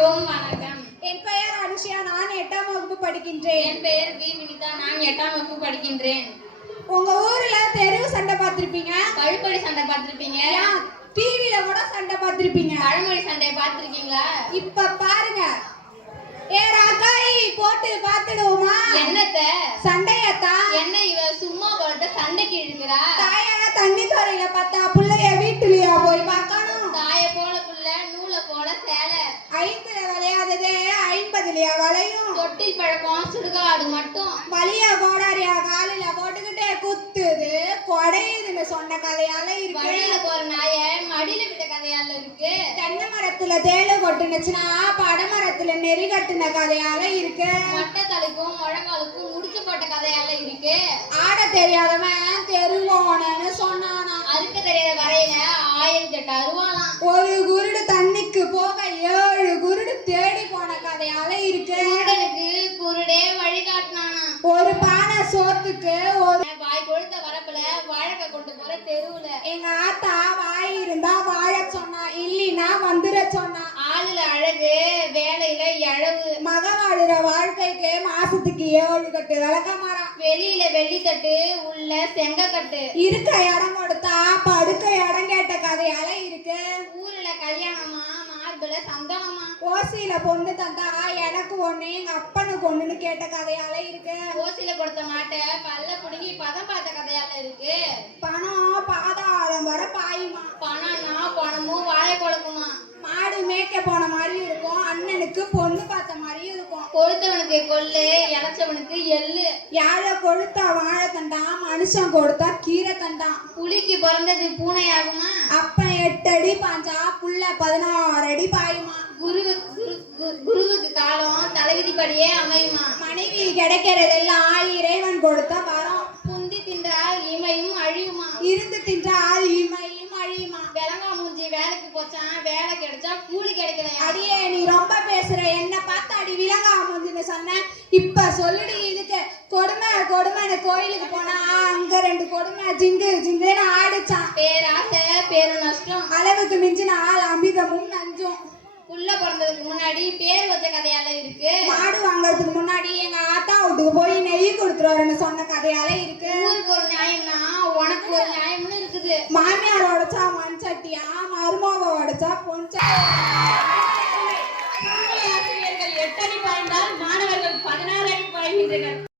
அனைவருக்கும் வணக்கம். என் பெயர் அனுஷியா, நான் 8ஆம் வகுப்பு படிக்கின்றேன். என் பெயர் வி வினிதா, நான் 8ஆம் வகுப்பு படிக்கின்றேன். உங்க ஊர்ல தெருவு சண்டை பார்த்திருப்பீங்க, பழுப்படி சண்டை பார்த்திருப்பீங்க, டிவில கூட சண்டை பார்த்திருப்பீங்க. பழமொழி சண்டையை பார்த்திருக்கீங்களா? இப்ப பாருங்க, ஏ ராக்காய் போட்டு பார்த்துடுவோமா? என்னத்த சண்டையத்தான். என்ன இவ சும்மா போட்டு சண்டைக்கு இழுக்கிறா? தாயான தண்ணி துறையில பார்த்தா புள்ளைய வீட்டுலயா போய் பார்க்கணும்? தாய போல புள்ள, நூல போல சேலை. 5ல விளையாததே 50லயா வளையும்? தொட்டில் பழக்கம் சுடுகாடு மட்டும். வலிய கோடாரியா காலில போட்டுக்கிட்டே குத்துது கொடையுதுன்னு சொன்ன கதையால இருக்கு. வழியில போற நாய மடியில விட்ட கதையால இருக்கு. தென்னை மரத்துல தேளு கொட்டுனுச்சுன்னா படமரத்துல நெறி கட்டுன கதையால இருக்கு. மொட்டை தலைக்கும் முழங்காலுக்கும் முடிச்சு போட்ட கதையால இருக்கு. ஆட தெரியாதவன் தெருவோனன்னு சொன்னானா? அறுக்க தெரியாத வரையில 1008 அருவாலாம். ஒரு குருடு தண்ணிக்கு போக 7 குருடு தேடி போன கதையால இருக்கு. குருடனுக்கு குருடே வழிகாட்டினானா? ஒரு பானை சோத்துக்கு ஒரு வாய் கொழுத்த வரப்புல வாழைக்க கொண்டு போற தெருவுல எங்க ஆத்தா வாய் இருந்தா வாழ சொன்னா, இல்லினா வந்துட சொன்னா. ஆளுல அழகு, வேலையில எழவு. மக வாழுற வாழ்க்கைக்கு மாசத்துக்கு 7 கட்டு விளக்கமாறான். வெளியில வெள்ளித்தட்டு, உள்ள செங்கக்கட்டு. இருக்க இடம் கொடுத்தா படுக்க இடம் கேட்ட கதையால இருக்கு. ஊர்ல கல்யாணமா, மார்புல சந்தனமா. ஓசியில பொண்ணு தந்தா எனக்கு ஒண்ணு எங்க அப்பனுக்கு ஒண்ணுன்னு கேட்ட கதையால இருக்கு. ஓசில கொடுத்த மாட்டை பல்ல புடுங்கி பதம் பார்த்த கதையால இருக்கு. பணம் பாதாளம் வர பாயுமா? பணம்னா பணமும் வாழை கொடுக்குமா? மாடு மேய்க்க போன மாதிரி இருக்கும், அண்ணனுக்கு பொண்ணு பார்த்த மாதிரியும் இருக்கும். கொழுத்தவனுக்கு கொள்ளு, இளைச்சவனுக்கு எள்ளு. யாழ கொடுத்தா வாழை தண்டான், மனுஷன் கொடுத்தா கீரை தண்டான். புலிக்கு பிறந்தது பூனையாகுமா? அப்பன் 8 அடி பாஞ்சா புள்ள 16 அடி பாயுமா? குருவுக்கு காலம் தலைவிதிப்படியே அமையுமா? மனைவி கிடைக்கிறதெல்லாம் இறைவன் கொடுத்த வரம். புந்தி தின்றால் இமையும் அழியுமா? இருந்து தின்றால் இமையும் அழியுமா? விலங்கா மூஞ்சி வேலைக்கு போச்சான், வேலை கிடைச்சா கூலி கிடைக்கலையா? அடியே நீ ரொம்ப பேசுற, என்ன பார்த்து அடி விலங்கா மூஞ்சின்னு சொன்ன. இப்ப சொல்லுடி, இதுக்கு கொடுமை கொடுமைன்னு கோயிலுக்கு போனா அங்க 2 கொடுமை ஜிங்கு ஜிங்குன்னு ஆடிச்சான். பேராசை பேரு நஷ்டம். அளவுக்கு மிஞ்சினால் அமிர்தமும் நஞ்சும். புள்ள பிறந்ததுக்கு முன்னாடி பேர் வச்ச கதையால இருக்கு. மாடு வாங்கறதுக்கு முன்னாடி எங்க ஆத்தா வீட்டுக்கு போய் நெய் கொடுத்துருவாருன்னு சொன்ன கதையால இருக்கு. ஊருக்கு ஒரு நியாயம்னா உனக்கு ஒரு நியாயம்னு இருக்குது. மாமியார் உடைச்சா மண் சட்டியா,